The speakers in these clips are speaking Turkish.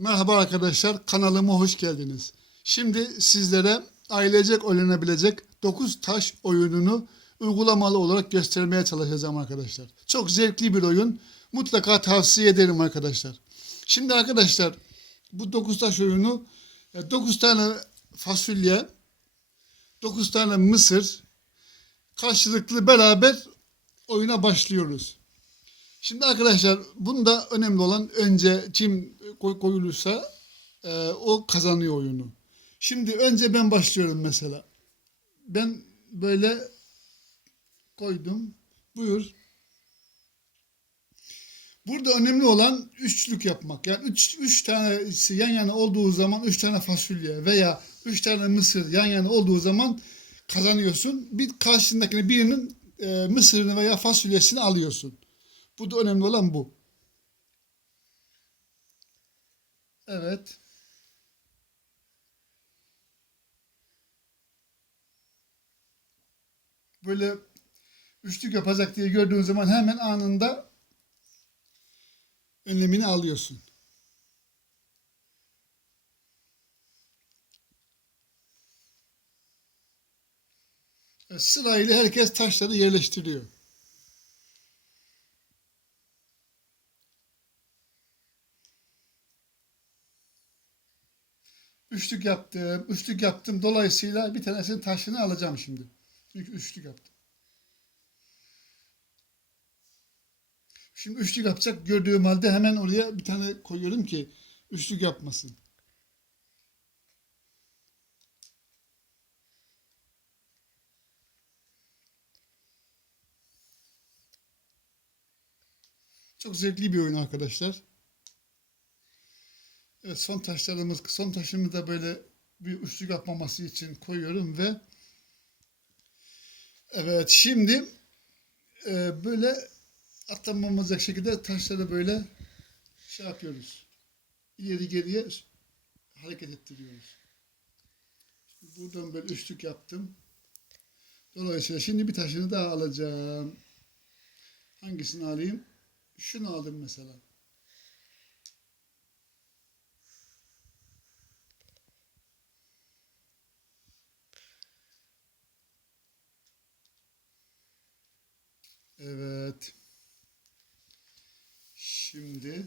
Merhaba arkadaşlar, kanalıma hoş geldiniz. Şimdi sizlere ailecek oynayabilecek 9 taş oyununu uygulamalı olarak göstermeye çalışacağım arkadaşlar. Çok zevkli bir oyun. Mutlaka tavsiye ederim arkadaşlar. Şimdi arkadaşlar bu 9 taş oyunu 9 tane fasulye, 9 tane mısır karşılıklı beraber oyuna başlıyoruz. Şimdi arkadaşlar bunda önemli olan önce kim koy- koyulursa e, o kazanıyor oyunu. Şimdi önce ben başlıyorum mesela. Ben böyle koydum. Buyur. Burada önemli olan üçlük yapmak. Yani üç, üç tanesi yan yana olduğu zaman üç tane fasulye veya üç tane mısır yan yana olduğu zaman kazanıyorsun. Bir karşındakine birinin e, mısırını veya fasulyesini alıyorsun. Bu da önemli olan bu. Evet. Böyle üçlük yapacak diye gördüğün zaman hemen anında önlemini alıyorsun. Sırayla herkes taşları yerleştiriyor. Üçlük yaptım, üçlük yaptım. Dolayısıyla bir tanesinin taşını alacağım şimdi. Çünkü üçlük yaptım. Şimdi üçlük yapacak gördüğüm halde hemen oraya bir tane koyuyorum ki üçlük yapmasın. Çok zevkli bir oyun arkadaşlar. Evet son taşlarımız, son taşımı da böyle bir üçlük yapmaması için koyuyorum ve evet şimdi e, böyle atlanmamayacak şekilde taşları böyle şey yapıyoruz. İleri geriye hareket ettiriyoruz. Şimdi buradan böyle üçlük yaptım. Dolayısıyla şimdi bir taşını daha alacağım. Hangisini alayım? Şunu aldım mesela. Evet. Şimdi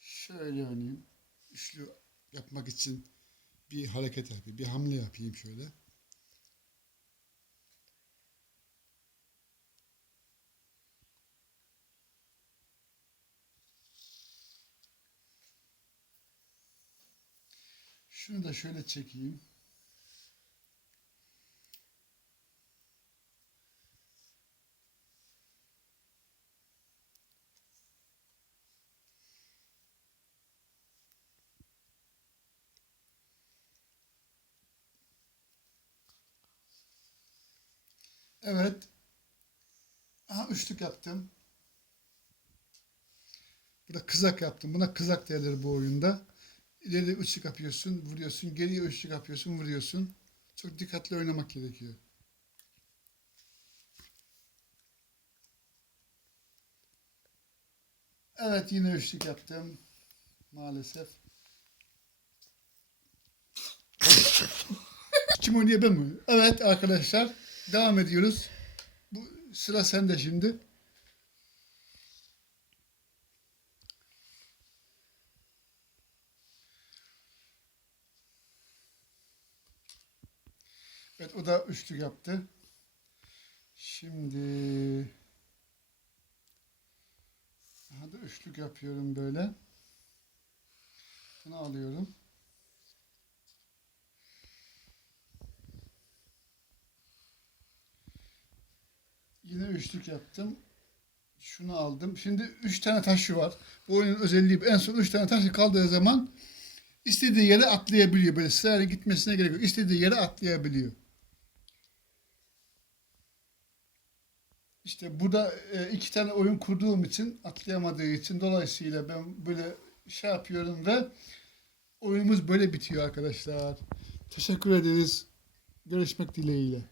şöyle oynayayım. Üçlü yapmak için bir hareket yapayım. Bir hamle yapayım şöyle. Şunu da şöyle çekeyim. Evet. Aha üçlük yaptım. Burada kızak yaptım. Buna kızak derler bu oyunda. İleri üçlük yapıyorsun, vuruyorsun. Geriye üçlük yapıyorsun, vuruyorsun. Çok dikkatli oynamak gerekiyor. Evet yine üçlük yaptım. Maalesef. Kim oynuyor ben mi? Evet arkadaşlar devam ediyoruz. Bu sıra sende şimdi. Evet o da üçlük yaptı. Şimdi daha da üçlük yapıyorum böyle. Bunu alıyorum. Yine üçlük yaptım. Şunu aldım. Şimdi üç tane taşı var. Bu oyunun özelliği en son üç tane taşı kaldığı zaman istediği yere atlayabiliyor. Böyle sırayla gitmesine gerek yok. İstediği yere atlayabiliyor. İşte burada e, iki tane oyun kurduğum için atlayamadığı için dolayısıyla ben böyle şey yapıyorum ve oyunumuz böyle bitiyor arkadaşlar. Teşekkür ederiz. Görüşmek dileğiyle.